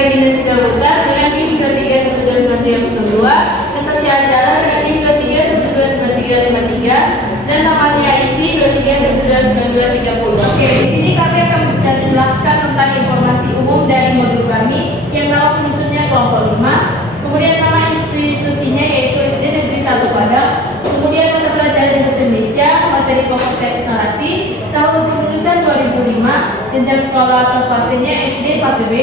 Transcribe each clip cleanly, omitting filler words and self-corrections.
Regina Sidabuta, kemudian tim ke-31292, Natasha Acara dengan tim ke-3129353, dan namanya isi 23129230. Oke, di sini kami akan bisa menjelaskan tentang informasi umum dari modul kami yang nama penyusunnya kelompok 5. Kemudian nama institusinya yaitu SD Negeri 1 Padang. Kemudian mata pelajaran Bahasa Indonesia, materi pokok teks narasi, tahun kelulusan 2005, jenjang sekolah atau fasenya SD fase B.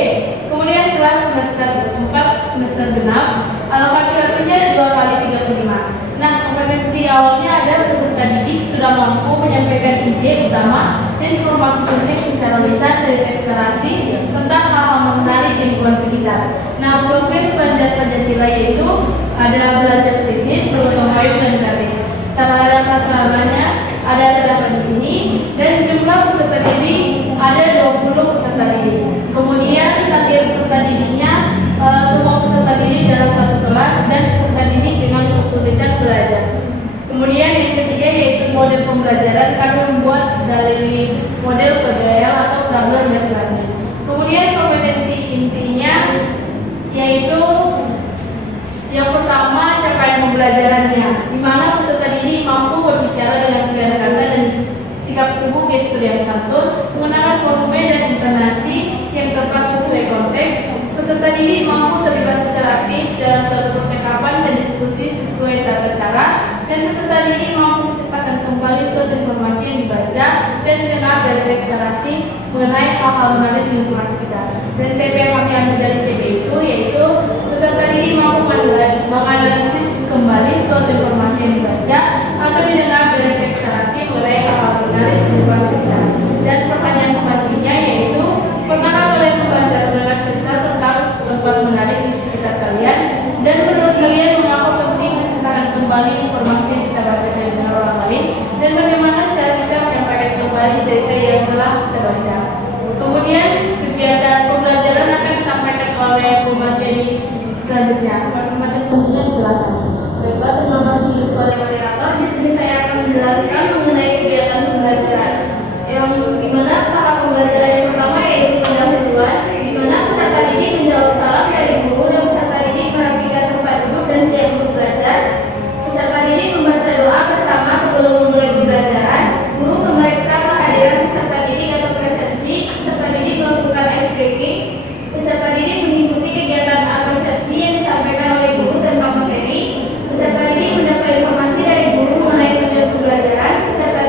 Kemudian kelas semester 4 semester genap, alokasi waktunya 2 kali 35. Nah, kompetensi awalnya adalah peserta didik sudah mampu menyampaikan ide utama dan informasi penting secara lisan dari teks narasi tentang hal-hal menarik di lingkungan sekitar. Nah, profil pelajar Pancasila yaitu ada belajar teknis, bergotong royong dan karya. Sarana prasarana ada terdapat di sini dan jumlah peserta didik ada 20 peserta didik. Kemudian target peserta didiknya semua peserta didik dalam satu kelas dan peserta didik dengan kesulitan belajar. Kemudian yang ketiga yaitu model pembelajaran, kami membuat dari model PDL atau problem based learning. Kemudian kompetensi intinya yaitu yang pertama capaian pembelajarannya, di mana peserta didik mampu berbicara dengan pilihan kata dan sikap tubuh gestur yang santun, menggunakan volume dan intonasi yang tepat sesuai konteks. Peserta didik mampu terlibat secara aktif dalam suatu percakapan dan diskusi sesuai tata cara, dan peserta didik mampu menceritakan kembali suatu informasi yang dibaca dan mendengar dari teks narasi mengenai hal-hal menarik di lingkungan sekitar. Dan TP yang kami ambil dari CB itu yaitu peserta didik mampu menganalisis kembali suatu informasi yang dibaca atau didengar dari teks narasi mengenai hal-hal menarik di lingkungan sekitar. Dan pertanyaan pembantunya yaitu, pernahkah kalian membaca mendengar cerita tentang tempat menarik di sekitar kalian? Dan menurut kalian mengapa penting menceritakan kembali informasi yang kita baca dari orang lain? Dan bagaimana cara kita menyampaikan kembali cerita yang telah kita baca? Kemudian kegiatan pembelajaran akan disampaikan oleh pemateri selanjutnya. Pemateri selanjutnya silakan. Baiklah, terima kasih kepada moderator. Di sini saya akan menjelaskan mengenai kegiatan pembelajaran yang dimana para pembelajaran yang pertama yaitu pendahuluan, di mana peserta didik menjawab salam dari guru dan peserta didik merapikan tempat duduk dan siap untuk belajar. Peserta didik membaca doa bersama sebelum memulai pembelajaran. Guru memeriksa kehadiran peserta didik atau presensi. Peserta didik melakukan ice breaking. Peserta didik mengikuti kegiatan persepsi yang disampaikan oleh guru dan pemateri. Peserta didik mendapat informasi dari guru mengenai tujuan pembelajaran. Peserta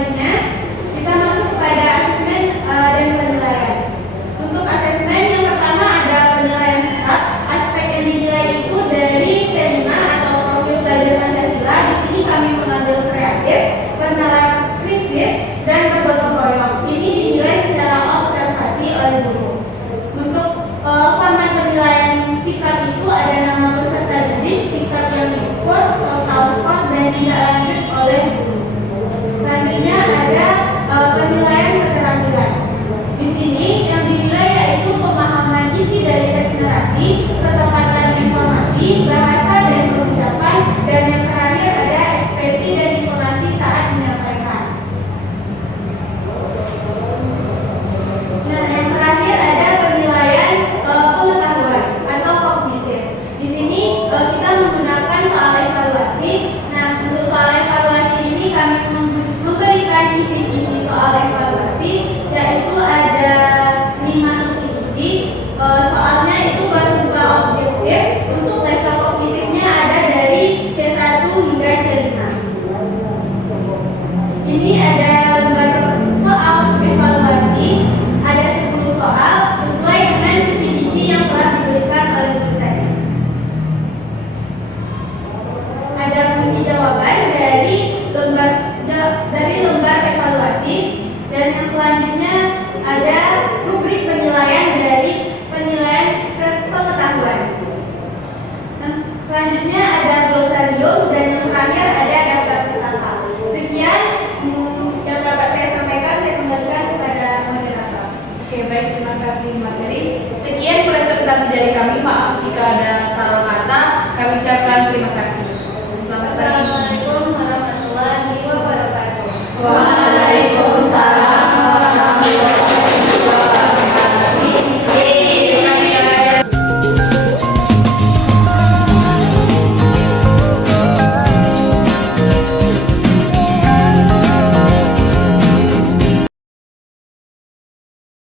Selanjutnya, kita masuk kepada asesmen dan penilaian. Untuk asesmen yang pertama ada penilaian sikap. Aspek yang dinilai itu dari P5 atau profil belajar Pancasila. Di sini kami mengambil kreatif, penilaian kritis, dan bergotong royong. Ini dinilai secara observasi oleh guru. Untuk format penilaian sikap itu ada nama peserta didik, sikap yang diukur, total skor, dan tindak lanjut oleh guru. Selanjutnya ada penilaian keterampilan. Di sini yang dinilai yaitu pemahaman isi dari teks narasi, ketepatan informasi, bahasa dan pengucapan, dan yang terakhir ada ekspresi dan intonasi saat menyampaikan. Nah, yang terakhir ada penilaian pengetahuan atau kognitif. Di sini kita menggunakan soal evaluasi. Nah, untuk soal evaluasi ini kami memberikan isi-isi soal evaluasi, yaitu ada 5 isi-isi. Soalnya itu berupa objektif. Untuk level kognitifnya ada dari C1 hingga C5. Ini ada lembar soal evaluasi, ada 10 soal sesuai dengan kisi-kisi yang telah diberikan oleh kita. Ada kunci jawaban dari lembar evaluasi, dan yang selanjutnya ada rubrik penilaian dari penilaian pengetahuan. Dan selanjutnya ada glosarium, dan yang terakhir ada daftar pustaka. Sekian yang dapat saya sampaikan. Saya kembalikan kepada moderator. Oke, baik, terima kasih materi. Sekian presentasi dari kami. Maaf jika ada salah kata. Kami ucapkan terima kasih.